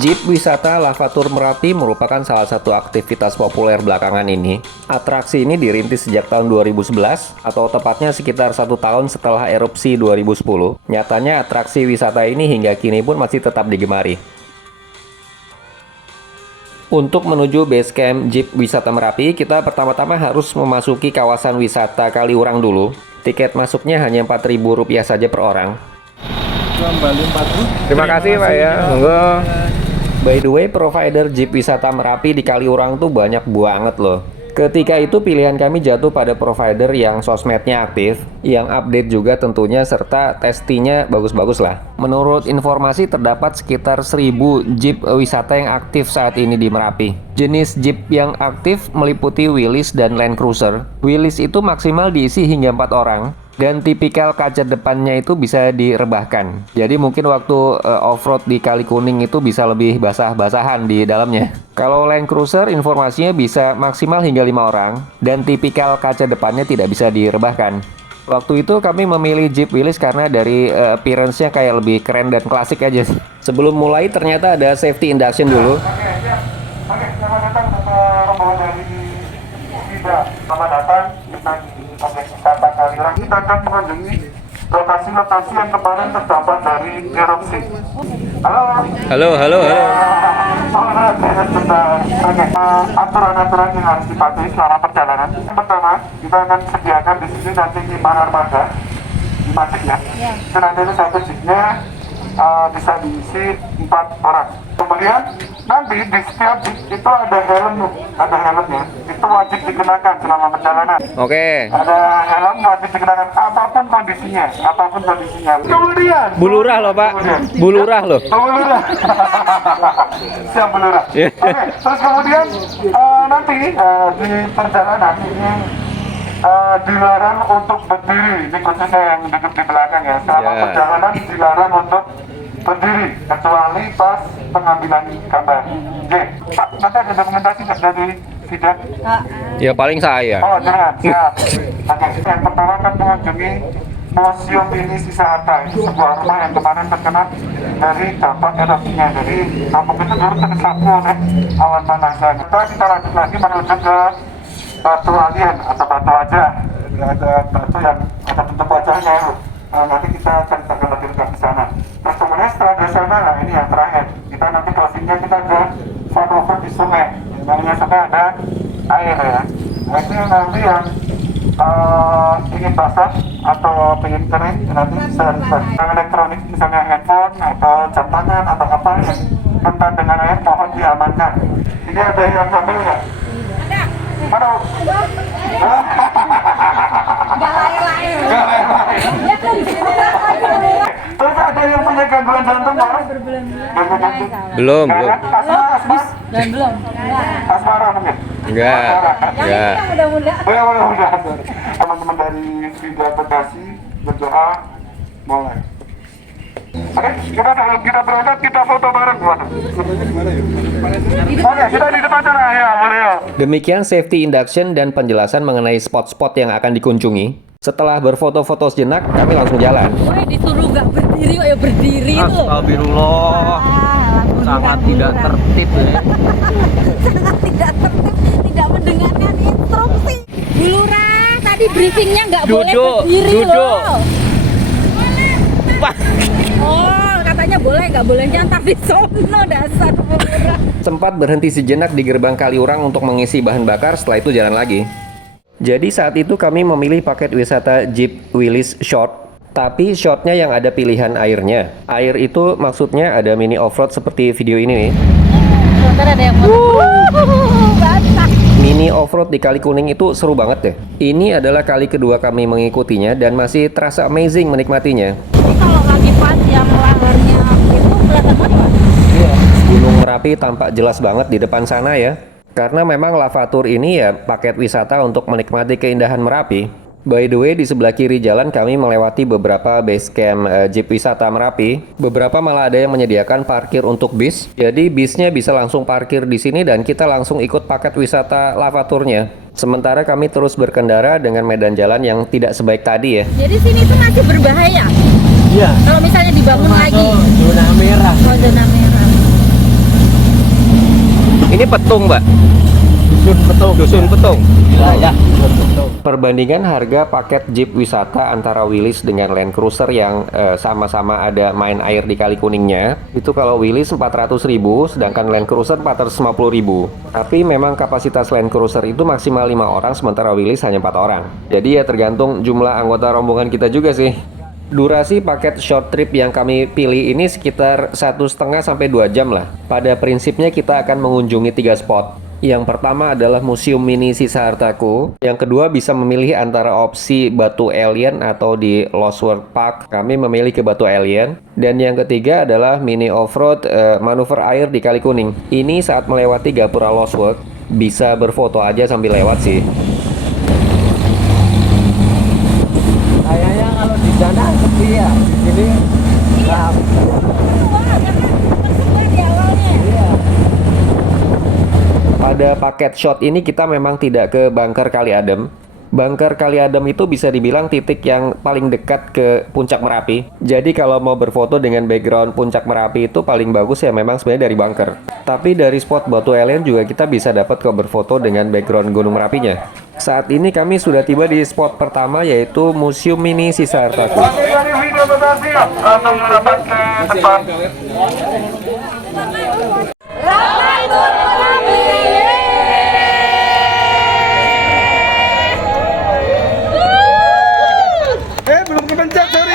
Jeep wisata Lavatur Merapi merupakan salah satu aktivitas populer belakangan ini. Atraksi ini dirintis sejak tahun 2011, atau tepatnya sekitar 1 tahun setelah erupsi 2010. Nyatanya atraksi wisata ini hingga kini pun masih tetap digemari. Untuk menuju base camp Jeep wisata Merapi, kita pertama-tama harus memasuki kawasan wisata Kaliurang dulu. Tiket masuknya hanya Rp4.000 saja per orang. Terima kasih Pak ya. Monggo. By the way, provider Jeep wisata Merapi di Kaliurang tuh banyak banget loh. Ketika itu pilihan kami jatuh pada provider yang sosmednya aktif, yang update juga tentunya, serta testinya bagus-bagus lah. Menurut informasi terdapat sekitar 1.000 Jeep wisata yang aktif saat ini di Merapi. Jenis Jeep yang aktif meliputi Willys dan Land Cruiser. Willys itu maksimal diisi hingga 4 orang. Dan tipikal kaca depannya itu bisa direbahkan. Jadi mungkin waktu off-road di Kali Kuning itu bisa lebih basah-basahan di dalamnya. Kalau Land Cruiser informasinya bisa maksimal hingga 5 orang. Dan tipikal kaca depannya tidak bisa direbahkan. Waktu itu kami memilih Jeep Willys karena dari appearance-nya kayak lebih keren dan klasik aja. Sebelum mulai ternyata ada safety induction dulu. Oke, selamat datang rombongan dari Vida. Selamat datang di objek wisata Kaliurang. Kita akan mengunjungi lokasi-lokasi yang kemarin terdampak dari erupsi. Halo. Halo. Oke, aturan-aturan yang harus dipatuhi selama perjalanan. Yang pertama, kita akan sediakan di sini nanti 5 armada, 5 jeep ya. Itu nanti satu jeepnya bisa diisi 4 orang. Kemudian nanti di setiap jeep itu ada helmnya. Itu wajib dikenakan selama perjalanan. Oke. Ada helm wajib dikenakan apapun kondisinya. Kemudian Bulurah loh Pak. Bulurah loh. Bulurah. Siap bulurah. Yeah. Oke, terus kemudian nanti di perjalanan ini dilarang untuk berdiri. Ini khususnya yang duduk di belakang ya. Selama perjalanan dilarang untuk berdiri kecuali pas pengambilan gambar. Oke, Pak, nanti ada dokumentasi nggak dari Vida? Ya paling saya. Oh, jangan, siap. Oke, yang pertama kan mengunjungi Museum Mini Sisa Harta. Itu sebuah rumah yang kemarin terkena dari dampak erupsinya. Jadi kampung itu dulu tersapu oleh awan panasan. Kita lanjut lagi menuju ke batu alien atau batu wajah. Ada batu yang ada bentuk wajahnya. Nanti kita akan lebih dekat di sana. Terus kemudian setelah dari sana, nah ini yang terakhir. Kita nanti closingnya kita ke flyover di sungai. Namanya sungai ada air ya. Nah itu yang nanti yang ingin basah atau ingin kering nanti bisa yang elektronik misalnya handphone atau jam tangan atau apa yang rentan dengan air mohon diamankan. Ini ada yang sambil nggak? Ada. Mana? Terus ada yang punya gangguan jantung Pak? Belum. Asma? Belum. Asmara mungkin? Enggak. Mudah-mudahan. Oh ya, mudah-mudahan. Teman-teman dari Vida Bekasi berdoa mulai. Oke, kita berangkat, kita foto bareng gimana? Oke, kita di depan sana ya, boleh ya. Demikian safety induction dan penjelasan mengenai spot-spot yang akan dikunjungi. Setelah berfoto-foto sejenak, kami langsung jalan. Woi, disuruh nggak berdiri, kok ya berdiri tuh. Astagfirullah. Sangat tidak tertib ya. Sangat tidak tertib, tidak mendengarkan instruksi. Bulurah, tadi briefingnya nggak boleh berdiri duduk. loh. Wah. Oh, katanya boleh, nggak boleh nyantar di sono, dasar Bulurah. Sempat berhenti sejenak di gerbang Kaliurang untuk mengisi bahan bakar, setelah itu jalan lagi. Jadi saat itu kami memilih paket wisata Jeep Willys Short. Tapi shortnya yang ada pilihan airnya. Air itu maksudnya ada mini off-road seperti video ini nih. Sebentar ada yang mau. Basah. Mini off-road di Kali Kuning itu seru banget deh. Ini adalah kali kedua kami mengikutinya dan masih terasa amazing menikmatinya. Jadi kalau lagi pas yang laharnya itu kelihatan banget. Iya. Gunung Merapi tampak jelas banget di depan sana ya. Karena memang Lavatur ini ya paket wisata untuk menikmati keindahan Merapi. By the way, di sebelah kiri jalan kami melewati beberapa base camp Jeep wisata Merapi. Beberapa malah ada yang menyediakan parkir untuk bis. Jadi bisnya bisa langsung parkir di sini dan kita langsung ikut paket wisata Lavaturnya. Sementara kami terus berkendara dengan medan jalan yang tidak sebaik tadi ya. Jadi sini tuh masih berbahaya. Iya. Kalau misalnya dibangun lagi. Zona merah. Oh, zona merah. Ini Petung, Mbak. Dusun Petung. Ya, Perbandingan harga paket Jeep wisata antara Willys dengan Land Cruiser yang sama-sama ada main air di Kali Kuningnya, itu kalau Willys 400.000, sedangkan Land Cruiser 450.000. Tapi memang kapasitas Land Cruiser itu maksimal 5 orang, sementara Willys hanya 4 orang. Jadi ya tergantung jumlah anggota rombongan kita juga sih. Durasi paket short trip yang kami pilih ini sekitar 1,5 sampai 2 jam lah. Pada prinsipnya kita akan mengunjungi 3 spot. Yang pertama adalah Museum Mini Sisa Hartaku. Yang kedua bisa memilih antara opsi Batu Alien atau di Lost World Park. Kami memilih ke Batu Alien. Dan yang ketiga adalah mini off-road manuver air di Kali Kuning. Ini saat melewati Gapura Lost World bisa berfoto aja sambil lewat sih. kayaknya kalau di sana sepi ya. Di sini nah, iya. Pada paket shot ini kita memang tidak ke Bunker Kali Adem. Bunker Kali Adem itu bisa dibilang titik yang paling dekat ke Puncak Merapi. Jadi kalau mau berfoto dengan background Puncak Merapi itu paling bagus ya memang sebenarnya dari bunker. Tapi dari spot Batu Alien juga kita bisa dapat kok berfoto dengan background Gunung Merapinya. Saat ini kami sudah tiba di spot pertama yaitu Museum Mini Sisa Hartaku. Dari video berhasil langsung merapat ke depan. Belum kepencet, sorry.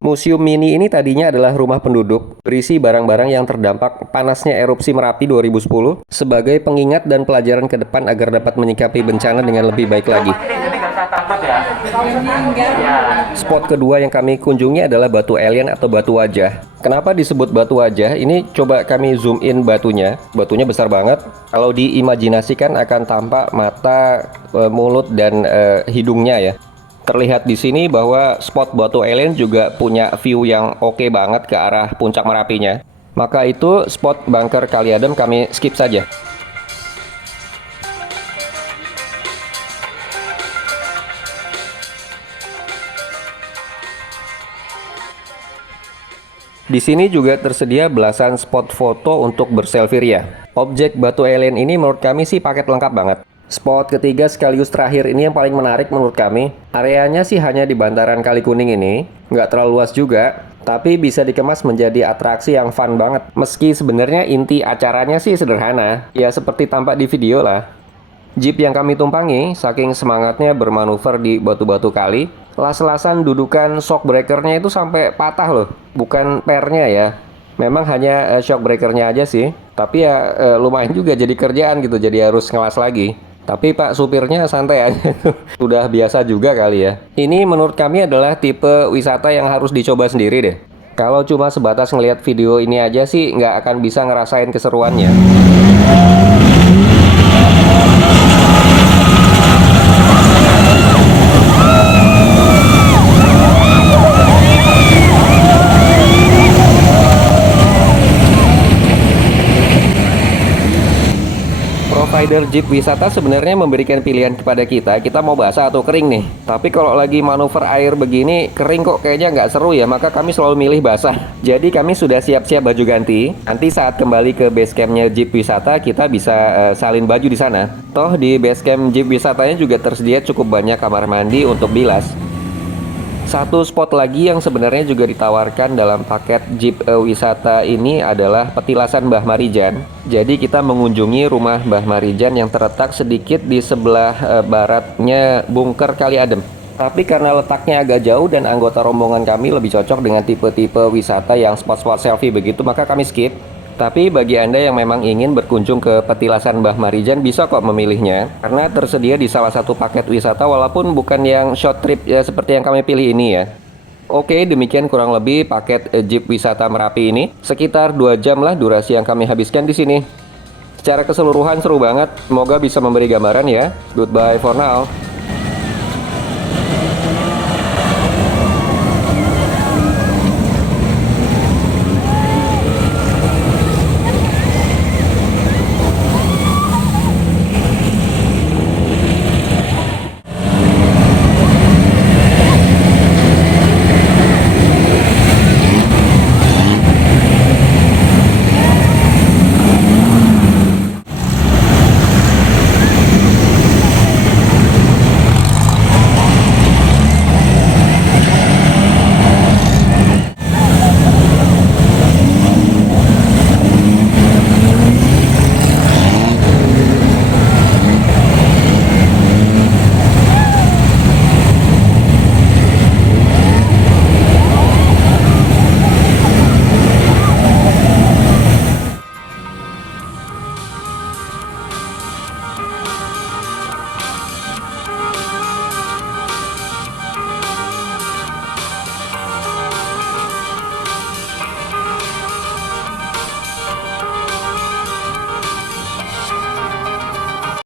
Museum Mini ini tadinya adalah rumah penduduk, berisi barang-barang yang terdampak panasnya erupsi Merapi 2010, sebagai pengingat dan pelajaran ke depan agar dapat menyikapi bencana dengan lebih baik lagi. Jadi nggak usah takut ya. Spot kedua yang kami kunjungi adalah Batu Alien atau Batu Wajah. Kenapa disebut Batu Wajah? Ini coba kami zoom in batunya. Batunya besar banget. Kalau diimajinasikan akan tampak mata, mulut, dan hidungnya ya. Terlihat di sini bahwa spot Batu Alien juga punya view yang oke banget ke arah Puncak Merapinya. Maka itu spot Bunker Kali Adem kami skip saja. Di sini juga tersedia belasan spot foto untuk berselfie ria. Objek Batu Alien ini menurut kami sih paket lengkap banget. Spot ketiga sekaligus terakhir ini yang paling menarik menurut kami. Areanya sih hanya di bantaran Kali Kuning ini, nggak terlalu luas juga, tapi bisa dikemas menjadi atraksi yang fun banget. Meski sebenarnya inti acaranya sih sederhana, ya seperti tampak di video lah. Jeep yang kami tumpangi, saking semangatnya bermanuver di batu-batu kali, las-lasan dudukan shock breakernya itu sampai patah loh, bukan pernya ya. Memang hanya shock breakernya aja sih, tapi ya lumayan juga jadi kerjaan gitu, jadi harus ngelas lagi. Tapi Pak supirnya santai aja, sudah biasa juga kali ya. Ini menurut kami adalah tipe wisata yang harus dicoba sendiri deh. Kalau cuma sebatas ngelihat video ini aja sih nggak akan bisa ngerasain keseruannya. Provider Jeep wisata sebenarnya memberikan pilihan kepada kita mau basah atau kering nih. Tapi kalau lagi manuver air begini, kering kok kayaknya nggak seru ya, maka kami selalu milih basah. Jadi kami sudah siap-siap baju ganti. Nanti saat kembali ke base campnya Jeep wisata, kita bisa salin baju di sana. Toh di base camp Jeep wisatanya juga tersedia cukup banyak kamar mandi untuk bilas. Satu spot lagi yang sebenarnya juga ditawarkan dalam paket Jeep wisata ini adalah petilasan Mbah Marijan. Jadi kita mengunjungi rumah Mbah Marijan yang terletak sedikit di sebelah baratnya Bunker Kali Adem. Tapi karena letaknya agak jauh dan anggota rombongan kami lebih cocok dengan tipe-tipe wisata yang spot-spot selfie begitu, maka kami skip. Tapi bagi Anda yang memang ingin berkunjung ke petilasan Mbah Marijan bisa kok memilihnya, karena tersedia di salah satu paket wisata walaupun bukan yang short trip ya, seperti yang kami pilih ini ya. Oke, demikian kurang lebih paket Jeep wisata Merapi ini. Sekitar 2 jam lah durasi yang kami habiskan di sini. Secara keseluruhan seru banget, semoga bisa memberi gambaran ya. Goodbye for now.